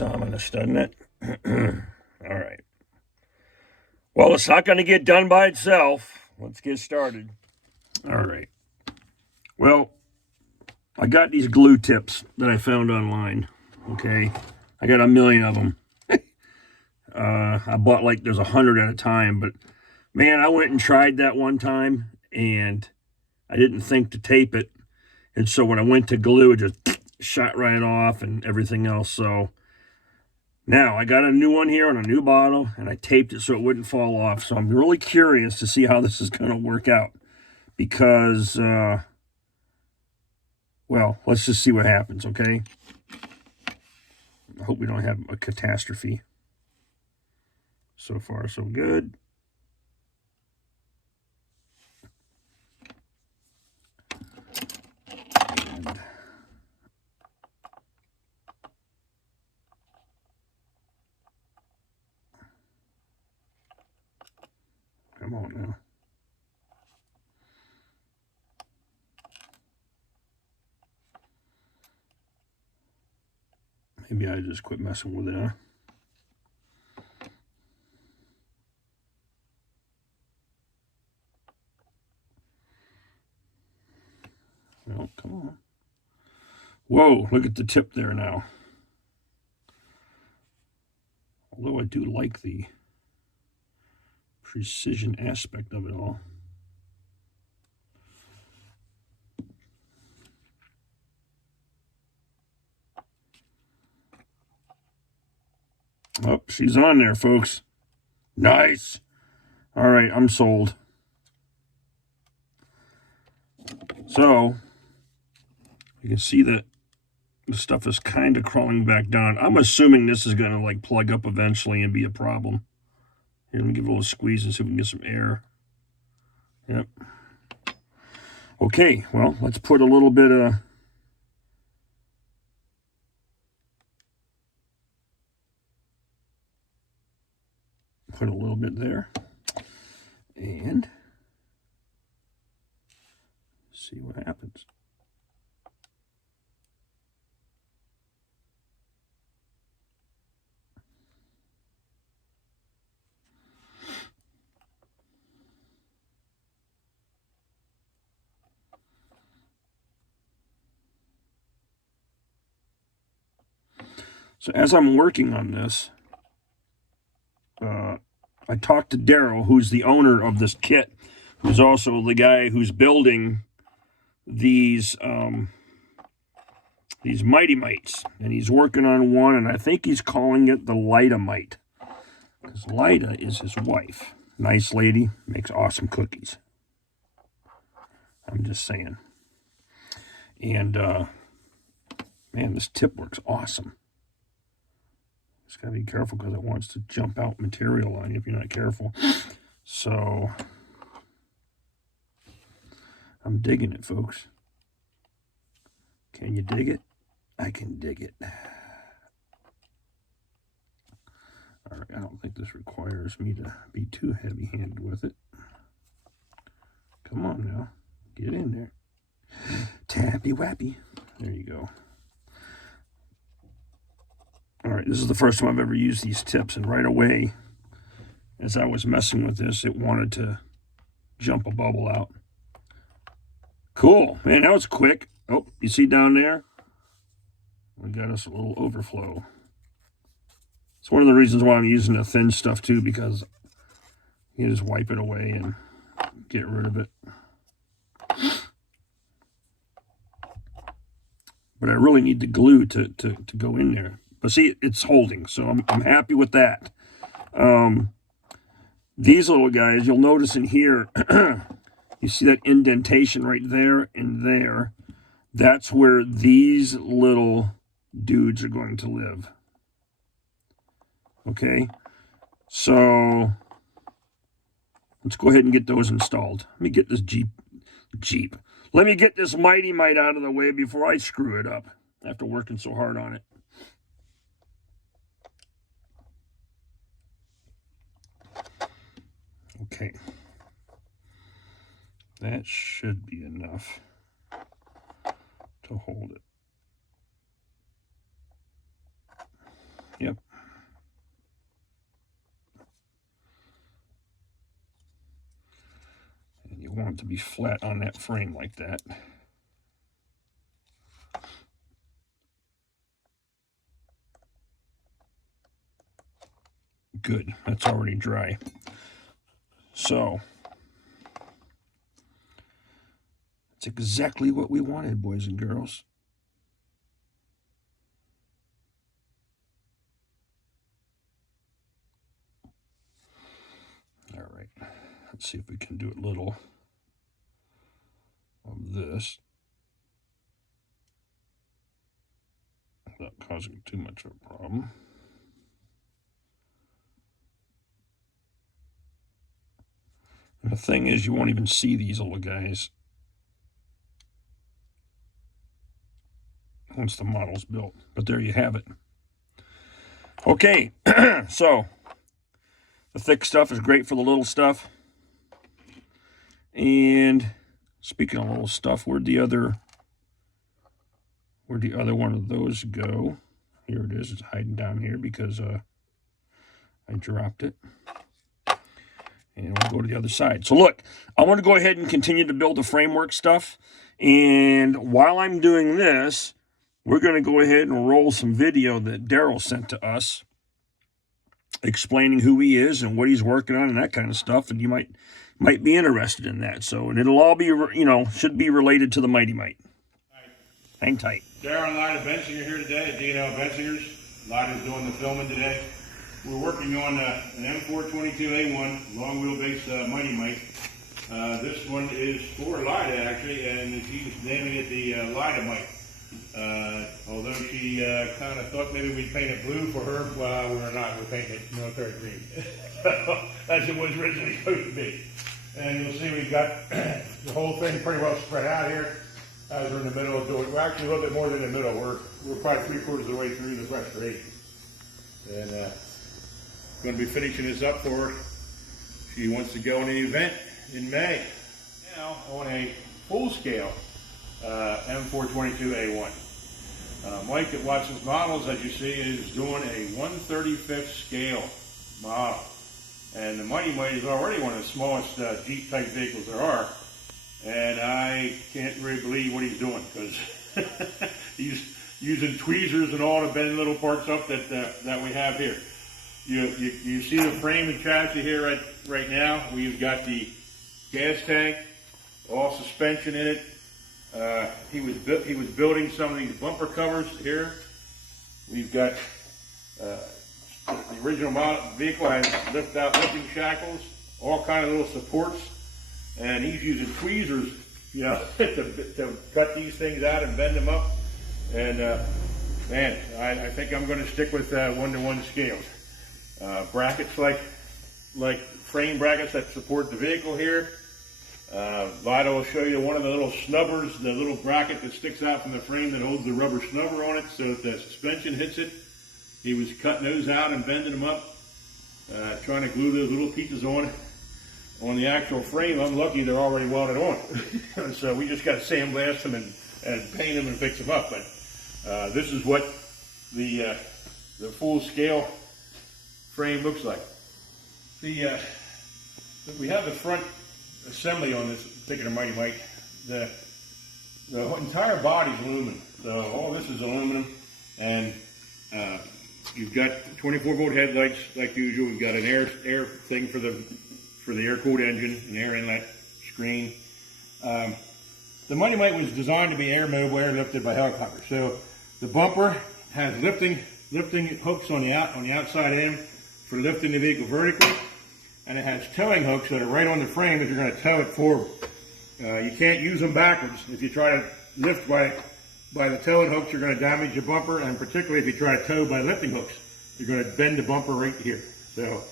looks ominous, doesn't it? All right. Well, it's not going to get done by itself. Let's get started. All right. Well, I got these glue tips that I found online. Okay. I got a million of them. I bought like there's 100 at a time, but man, I went and tried that one time and I didn't think to tape it. And so when I went to glue, it just shot right off and everything else. So now I got a new one here on a new bottle and I taped it so it wouldn't fall off. So I'm really curious to see how this is going to work out because, well, let's just see what happens, okay? I hope we don't have a catastrophe. So far, so good. And come on now. Maybe I just quit messing with it, huh? Well, come on. Whoa, look at the tip there now. Although I do like the precision aspect of it all. Oh, she's on there, folks. Nice. All right, I'm sold. So, you can see that the stuff is kind of crawling back down. I'm assuming this is going to like plug up eventually and be a problem. Here, let me give it a little squeeze and see if we can get some air. Yep. Okay, well, let's put a little bit of there. And see what happens. So as I'm working on this, I talked to Daryl, who's the owner of this kit, who's also the guy who's building these Mighty Mites, and he's working on one, and I think he's calling it the Lida Mite, because Lida is his wife. Nice lady, makes awesome cookies. I'm just saying. And man, this tip works awesome. Just gotta be careful because it wants to jump out material on you if you're not careful. So I'm digging it, folks. Can you dig it? I can dig it. All right, I don't think this requires me to be too heavy-handed with it. Come on now, get in there. Tappy wappy. There you go. All right, this is the first time I've ever used these tips, and right away, as I was messing with this, it wanted to jump a bubble out. Cool. Man, that was quick. Oh, you see down there? We got us a little overflow. It's one of the reasons why I'm using the thin stuff, too, because you just wipe it away and get rid of it. But I really need the glue to go in there. But see, it's holding, so I'm happy with that. These little guys, you'll notice in here, you see that indentation right there and there. That's where these little dudes are going to live. Okay? So, let's go ahead and get those installed. Let me get this Jeep. Let me get this Mighty Mite out of the way before I screw it up after working so hard on it. Okay. That should be enough to hold it. Yep. And you want it to be flat on that frame like that. Good, that's already dry. So, it's exactly what we wanted, boys and girls. All right, let's see if we can do a little of this without causing too much of a problem. And the thing is, you won't even see these little guys once the model's built. But there you have it. Okay, so the thick stuff is great for the little stuff. And speaking of little stuff, where'd the other one of those go? Here it is. It's hiding down here because I dropped it. And we'll go to the other side. So look, I want to go ahead and continue to build the framework stuff. And while I'm doing this, we're going to go ahead and roll some video that Daryl sent to us explaining who he is and what he's working on and that kind of stuff. And you might be interested in that. So, and it'll all be, should be related to the Mighty Mite. Hang tight. Daryl and Daryl Bensinger here today at D&L Bensinger's. Daryl doing the filming today. We're working on an M422 A1 long wheelbase Mighty Mite. This one is for Lida actually, and she's naming it the Lida Mite. Although she kind of thought maybe we'd paint it blue for her, well, we're not. We're painting it military green. As it was originally supposed to be. And you'll see we've got the whole thing pretty well spread out here. As we're in the middle of doing, we're actually a little bit more than the middle. We're probably 3/4 of the way through the restoration. And going to be finishing this up for her. She wants to go in an event in May. Now on a full-scale M422 A1. Mike that watches models, as you see, is doing a 1/35th scale model. And the Mighty Mite is already one of the smallest Jeep-type vehicles there are. And I can't really believe what he's doing, because he's using tweezers and all to bend little parts up that we have here. You see the frame and chassis here right now. We've got the gas tank, all suspension in it. He was building some of these bumper covers here. We've got the original model vehicle has lifting shackles, all kind of little supports, and he's using tweezers, to cut these things out and bend them up. And man, I think I'm going to stick with 1-to-1 scales. Brackets like frame brackets that support the vehicle here. Vito will show you one of the little snubbers, the little bracket that sticks out from the frame that holds the rubber snubber on it so that the suspension hits it. He was cutting those out and bending them up, trying to glue those little pieces on the actual frame. I'm lucky they're already welded on. So we just got to sandblast them and paint them and fix them up. But this is what the full scale frame looks like. We have the front assembly on this particular Mighty Mite. The entire body's aluminum. So all this is aluminum, and you've got 24-volt headlights like usual. We've got an air thing for the air-cooled engine, an air inlet screen. The Mighty Mite was designed to be air mobile, air lifted by helicopter. So the bumper has lifting hooks on the outside end for lifting the vehicle vertically, and it has towing hooks that are right on the frame if you're going to tow it forward. You can't use them backwards. If you try to lift by the towing hooks, you're going to damage the bumper, and particularly if you try to tow by lifting hooks, you're going to bend the bumper right here. So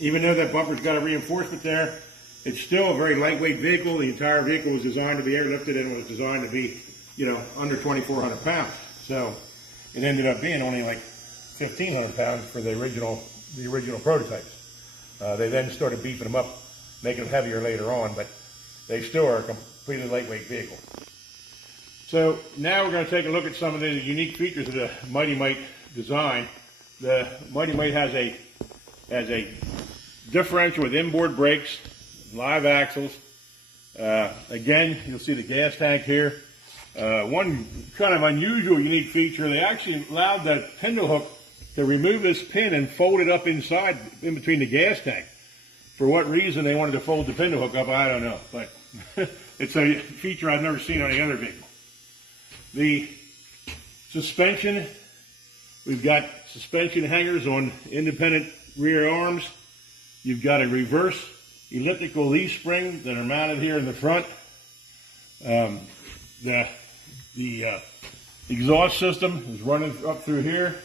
even though that bumper's got a reinforcement there, it's still a very lightweight vehicle. The entire vehicle was designed to be airlifted and was designed to be, under 2,400 pounds. So it ended up being only like 1,500 pounds for the original prototypes. They then started beefing them up, making them heavier later on, but they still are a completely lightweight vehicle. So now we're going to take a look at some of the unique features of the Mighty Mite design. The Mighty Mite has a differential with inboard brakes, live axles. Again, you'll see the gas tank here. One kind of unusual, unique feature, they actually allowed the pintle hook to remove this pin and fold it up inside, in between the gas tank. For what reason they wanted to fold the pintle hook up, I don't know. But it's a feature I've never seen on any other vehicle. The suspension, we've got suspension hangers on independent rear arms. You've got a reverse elliptical leaf spring that are mounted here in the front. The exhaust system is running up through here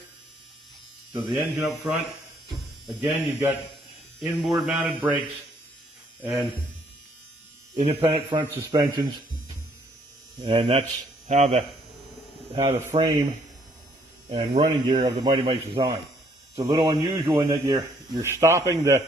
to the engine up front. Again, you've got inboard mounted brakes and independent front suspensions, and that's how the frame and running gear of the Mighty Mite is designed. It's a little unusual in that you're stopping the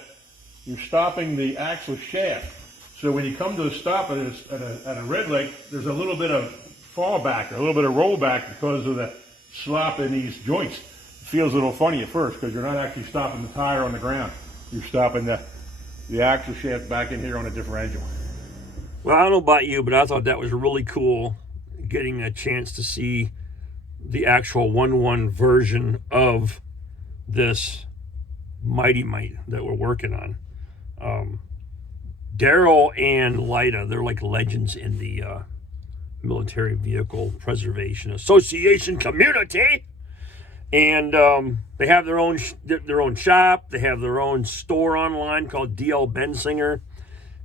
axle shaft. So when you come to a stop at a red light, there's a little bit of fallback, a little bit of rollback because of the slop in these joints. It feels a little funny at first because you're not actually stopping the tire on the ground. You're stopping the axle shaft back in here on a differential. Well, I don't know about you, but I thought that was really cool, getting a chance to see the actual 1-1 version of this Mighty Mite that we're working on. Daryl and Lida, they're like legends in the Military Vehicle Preservation Association community. And they have their own shop. They have their own store online called Daryl Bensinger.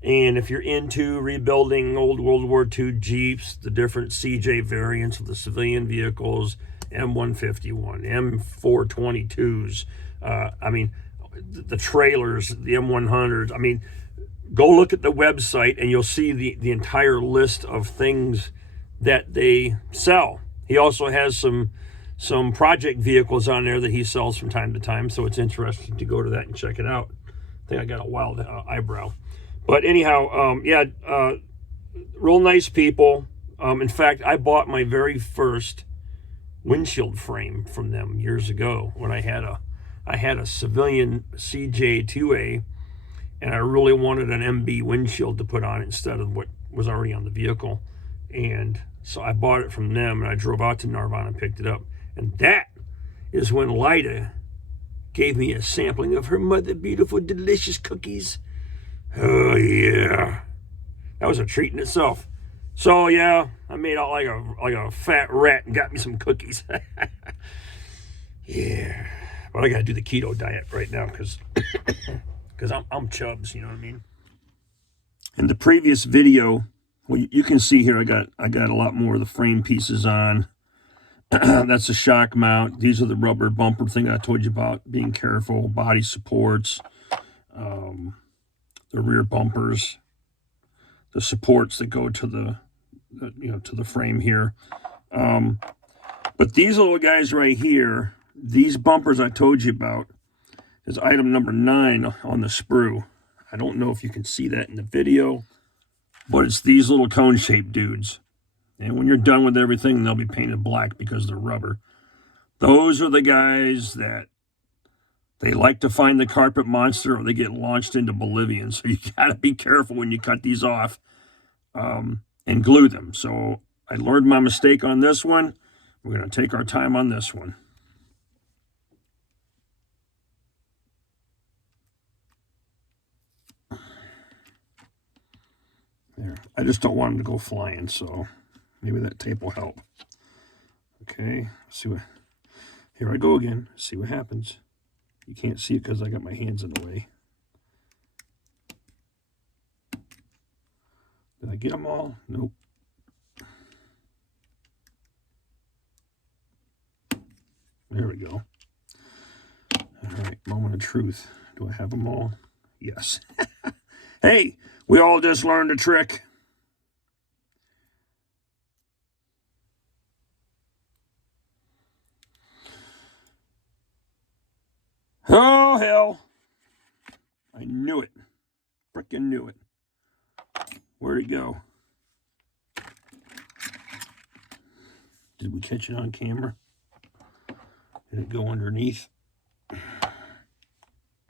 And if you're into rebuilding old World War II Jeeps, the different CJ variants of the civilian vehicles, M151, M422s, I mean, the trailers, the M100s, I mean, go look at the website and you'll see the entire list of things that they sell. He also has some project vehicles on there that he sells from time to time, so it's interesting to go to that and check it out. I think I got a wild eyebrow. But anyhow, real nice people. In fact, I bought my very first windshield frame from them years ago when I had a civilian CJ2A, and I really wanted an MB windshield to put on it instead of what was already on the vehicle. And so I bought it from them, and I drove out to Narvana and picked it up. And that is when Lida gave me a sampling of her mother beautiful, delicious cookies. Oh, yeah. That was a treat in itself. So, yeah, I made out like a fat rat and got me some cookies. Yeah. But I got to do the keto diet right now because I'm chubs, you know what I mean? In the previous video, well, you can see here I got a lot more of the frame pieces on. That's a shock mount. These are the rubber bumper thing I told you about, being careful, body supports, the rear bumpers, the supports that go to the frame here. But these little guys right here, these bumpers I told you about, is item number 9 on the sprue. I don't know if you can see that in the video, but it's these little cone-shaped dudes. And when you're done with everything, they'll be painted black because they're rubber. Those are the guys that they like to find the carpet monster or they get launched into Bolivian. So you got to be careful when you cut these off and glue them. So I learned my mistake on this one. We're going to take our time on this one. There. I just don't want them to go flying, so maybe that tape will help. Okay, see what. Here I go again. See what happens. You can't see it because I got my hands in the way. Did I get them all? Nope. There we go. All right, moment of truth. Do I have them all? Yes. Hey, we all just learned a trick. Oh, hell. I knew it. Frickin' knew it. Where'd it go? Did we catch it on camera? Did it go underneath?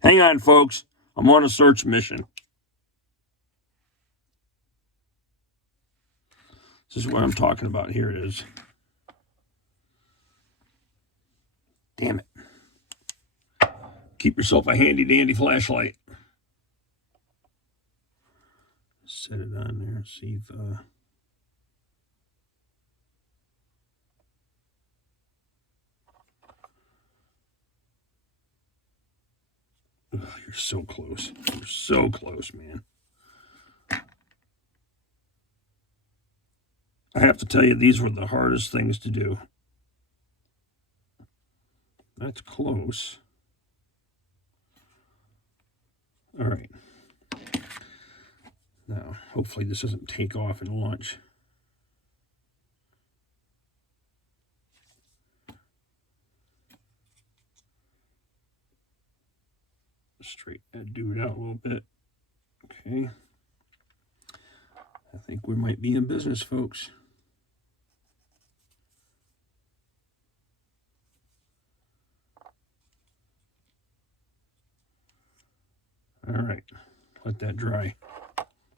Hang on, folks. I'm on a search mission. This is what I'm talking about. Here it is. Damn it. Keep yourself a handy-dandy flashlight. Set it on there. See if... Ugh, you're so close. You're so close, man. I have to tell you, these were the hardest things to do. That's close. All right. Now, hopefully this doesn't take off and launch. Straighten that dude out a little bit. Okay. I think we might be in business, folks. All right. Let that dry.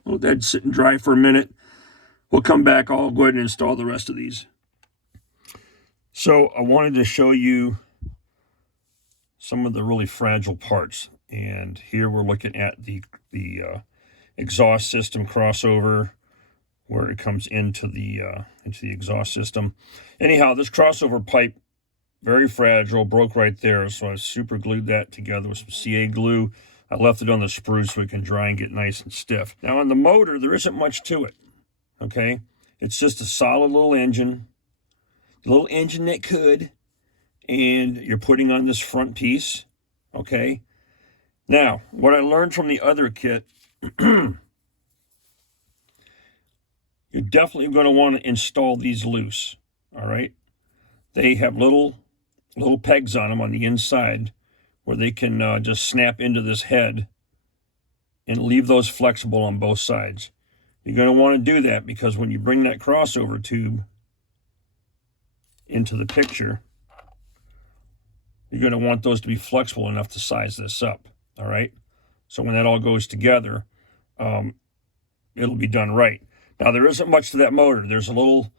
Let that sit and dry for a minute. We'll come back. I'll go ahead and install the rest of these. So I wanted to show you some of the really fragile parts. And here we're looking at the exhaust system crossover, where it comes into the exhaust system. Anyhow, this crossover pipe, very fragile, broke right there. So I super glued that together with some CA glue. I left it on the spruce so it can dry and get nice and stiff. Now on the motor, there isn't much to it, okay? It's just a solid little engine that could, and you're putting on this front piece, okay? Now, what I learned from the other kit, you're definitely going to want to install these loose, all right? They have little pegs on them on the inside where they can just snap into this head and leave those flexible on both sides. You're going to want to do that because when you bring that crossover tube into the picture, you're going to want those to be flexible enough to size this up, all right? So when that all goes together, it'll be done right. Now, there isn't much to that motor. There's a little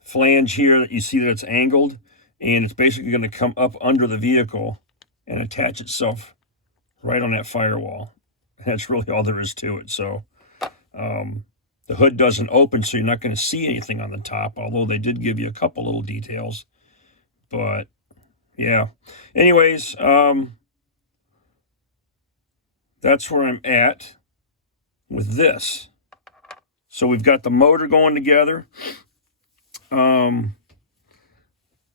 flange here that you see that it's angled, and it's basically going to come up under the vehicle and attach itself right on that firewall. That's really all there is to it. So the hood doesn't open, so you're not going to see anything on the top, although they did give you a couple little details. But, yeah. Anyways, that's where I'm at with this. So we've got the motor going together.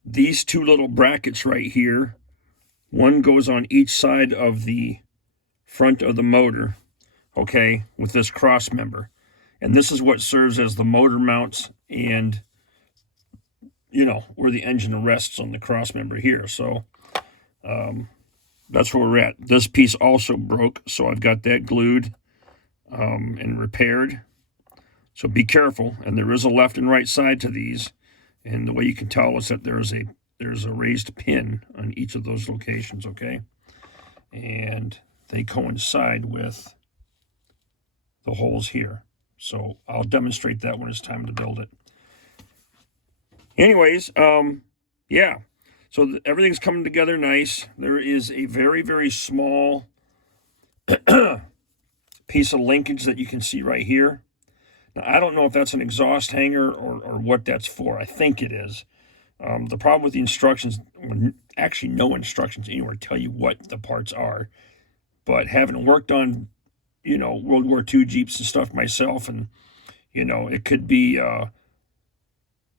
These two little brackets right here, one goes on each side of the front of the motor, okay, with this cross member. And this is what serves as the motor mounts and, you know, where the engine rests on the cross member here. So that's where we're at. This piece also broke, so I've got that glued and repaired. So be careful. And there is a left and right side to these. And the way you can tell is that there's a raised pin on each of those locations, okay? And they coincide with the holes here. So I'll demonstrate that when it's time to build it. Anyways, yeah. So everything's coming together nice. There is a very, very small piece of linkage that you can see right here. Now, I don't know if that's an exhaust hanger or what that's for. I think it is. The problem with the instructions, actually no instructions anywhere tell you what the parts are. But having worked on, you know, World War II Jeeps and stuff myself, and, you know, it could be,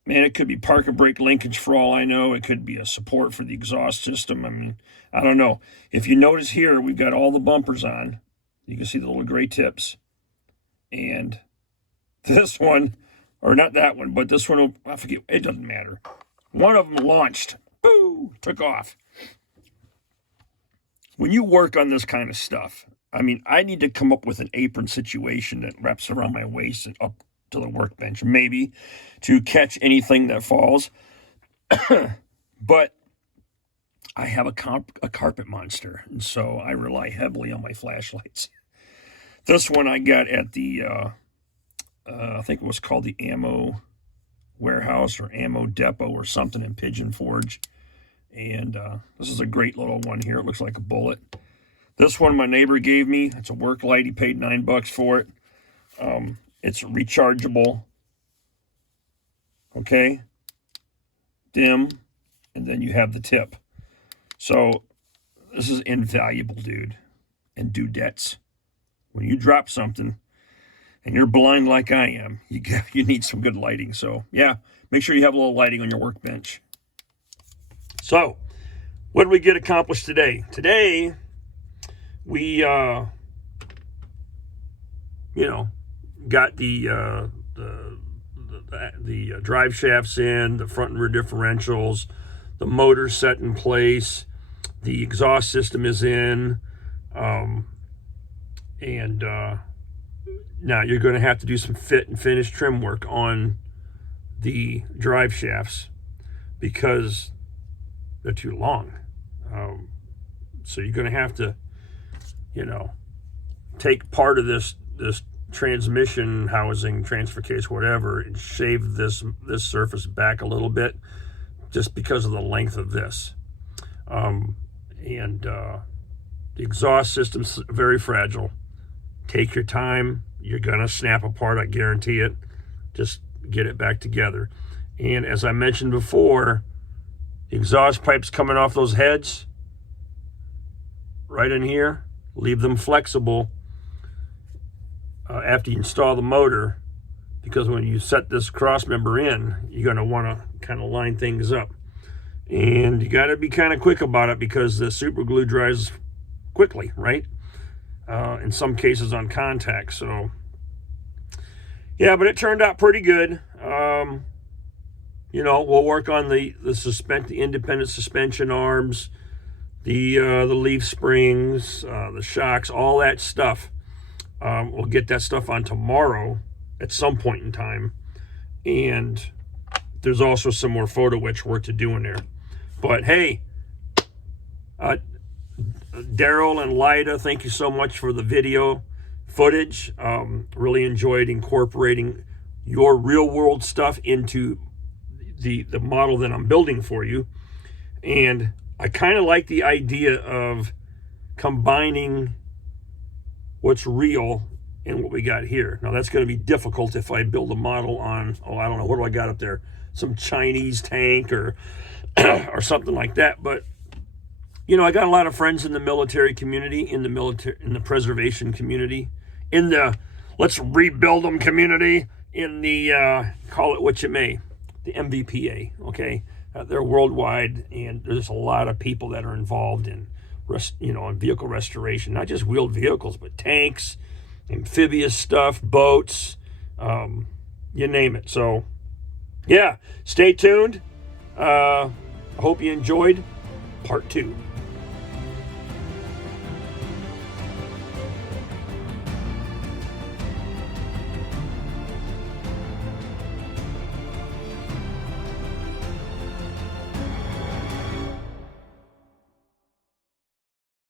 it could be park and brake linkage for all I know. It could be a support for the exhaust system. I mean, I don't know. If you notice here, we've got all the bumpers on. You can see the little gray tips. And this one, or not that one, but this one, I forget, it doesn't matter. One of them launched, boo, took off. When you work on this kind of stuff, I mean, I need to come up with an apron situation that wraps around my waist and up to the workbench, maybe, to catch anything that falls. But I have a carpet monster, and so I rely heavily on my flashlights. This one I got at the, I think it was called the Ammo Warehouse or Ammo Depot or something in Pigeon Forge. And this is a great little one here. It looks like a bullet. This one my neighbor gave me. It's a work light. He paid $9 for it. It's rechargeable. Okay. Dim. And then you have the tip. So this is invaluable, dude and dudettes. When you drop something and you're blind like I am, you need some good lighting. So yeah, make sure you have a little lighting on your workbench. So what did we get accomplished today? Today we got the drive shafts in, the front and rear differentials, the motor set in place, the exhaust system is in, and now you're going to have to do some fit and finish trim work on the drive shafts because they're too long. So you're going to have to, take part of this transmission housing, transfer case, whatever, and shave this surface back a little bit just because of the length of this. The exhaust system's very fragile. Take your time. You're going to snap apart, I guarantee it. Just get it back together. And as I mentioned before, the exhaust pipes coming off those heads right in here, leave them flexible after you install the motor, because when you set this cross member in, you're going to want to kind of line things up. And you got to be kind of quick about it because the super glue dries quickly, right? In some cases on contact. So yeah, but it turned out pretty good. We'll work on the independent suspension arms, the leaf springs, the shocks, all that stuff. We'll get that stuff on tomorrow at some point in time. And there's also some more photo etch work to do in there. But hey, Daryl and Lyda, thank you so much for the video footage. Really enjoyed incorporating your real world stuff into the model that I'm building for you. And I kind of like the idea of combining what's real and what we got here. Now that's going to be difficult if I build a model on, I don't know, what do I got up there? Some Chinese tank or or something like that. But I got a lot of friends in the military community, in the preservation community, in the let's rebuild them community, in the call it what you may, the MVPA. Okay, they're worldwide, and there's a lot of people that are involved in in vehicle restoration, not just wheeled vehicles, but tanks, amphibious stuff, boats, you name it. So yeah, stay tuned. I hope you enjoyed part 2.